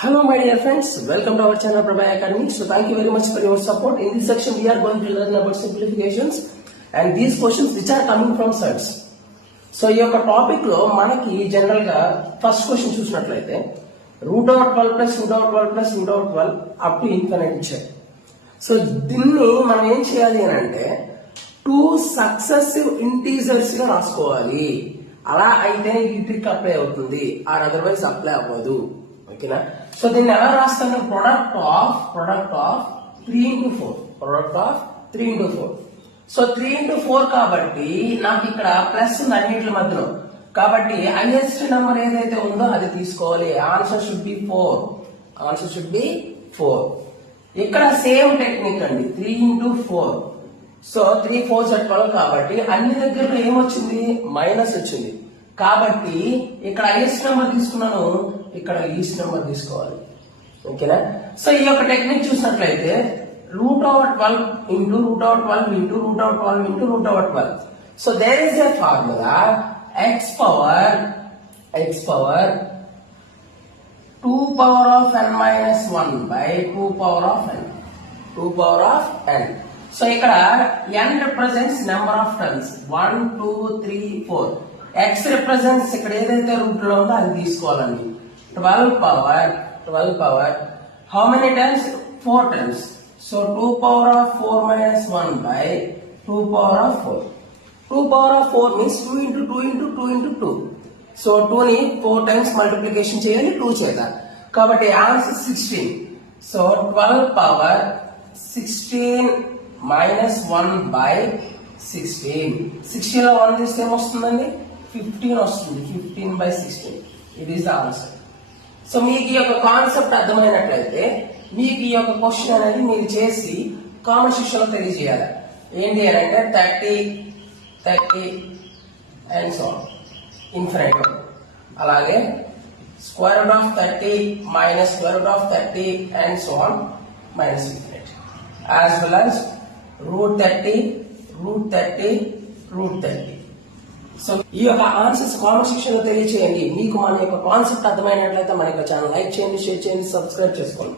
Hello my dear friends, welcome to our channel Prabhay Academy. So thank you very much for your support. In this section we are going to learn about simplifications and these questions which are coming from SERTs. So ఈ యొక్క topic లో మనకి general గా first question చూసినట్లయితే √12 plus √12 plus √12 up to infinite ఇచ్చారు. So దీన్ని మనం ఏం చేయాలి అని అంటే 2 సక్సెసివ్ ఇంటీజర్స్ గా రాసుకోవాలి. అలా అయితే ఈ ట్రిక్ అప్లై అవుతుంది, ఆర్ అదర్వైజ్ అప్లై అవ్వదు. ఓకేనా? సో దీన్ని ఎలా రాస్తాను? Product of 3 into 4, product of 3 into 4. So 3 into 4 కాబట్టి నాకు ఇక్కడ ప్లస్ ఉంది అన్నింటి మధ్యలో, కాబట్టి హైయెస్ట్ నెంబర్ ఏదైతే ఉందో అది తీసుకోవాలి. Answer should be 4. ఇక్కడ సేమ్ టెక్నిక్ అండి, 3 into 4. సో 3 4s 12 కాబట్టి అన్ని దగ్గరలో ఏమొచ్చింది? మైనస్ వచ్చింది. కాబట్టి ఇక్కడ హైయెస్ట్ నెంబర్ తీసుకున్నాను, ఇక్కడ లీస్ట్ నెంబర్ తీసుకోవాలి. ఓకేనా? సో ఈ యొక్క టెక్నిక్ చూసినట్లయితే √12 into √12 into √12 into √12. So there is a formula x power 2 power of n minus 1 by 2 power of n. So ఇక్కడ n represents number of terms 1 2 3 4. x represents ఇక్కడ ఏదైతే రూట్ లో ఉందో అది తీసుకోవాలండి. 12 power how many times? 4 times. So 2 power of 4 minus 1 by 2 power of 4. 2 power of 4 means 2 into 2 into 2 into 2. So 2 ని 4 times multiplication చేయాలి 2 చేత. కాబట్టి answer 16. So 12 power 16 minus 1 by 16. 16 లో 1 తీస్తే ఏమొస్తుందండి? 15 వస్తుంది. 15 by 16. ఇది ఈజ్ ద ఆన్సర్. సో మీకు ఈ యొక్క కాన్సెప్ట్ అర్థమైనట్లయితే మీకు ఈ యొక్క క్వశ్చన్ అనేది మీరు చేసి కామెంట్ సెక్షన్ లో తెలియజేయాలి. ఏంటి అని అంటే 30 అండ్ సో ఇన్ఫినిట్, అలాగే square root of 30 minus square root of 30 and so on minus infinite, as well as √30. So ఈ యొక్క ఆన్సర్స్ కామెంట్ సెక్షన్ లో తెలియచేయండి. మీకు మన యొక్క కాన్సెప్ట్ అర్థమైనట్లయితే మన యొక్క ఛానల్ లైక్ చేయండి, షేర్ చేయండి, సబ్స్క్రైబ్ చేసుకోండి.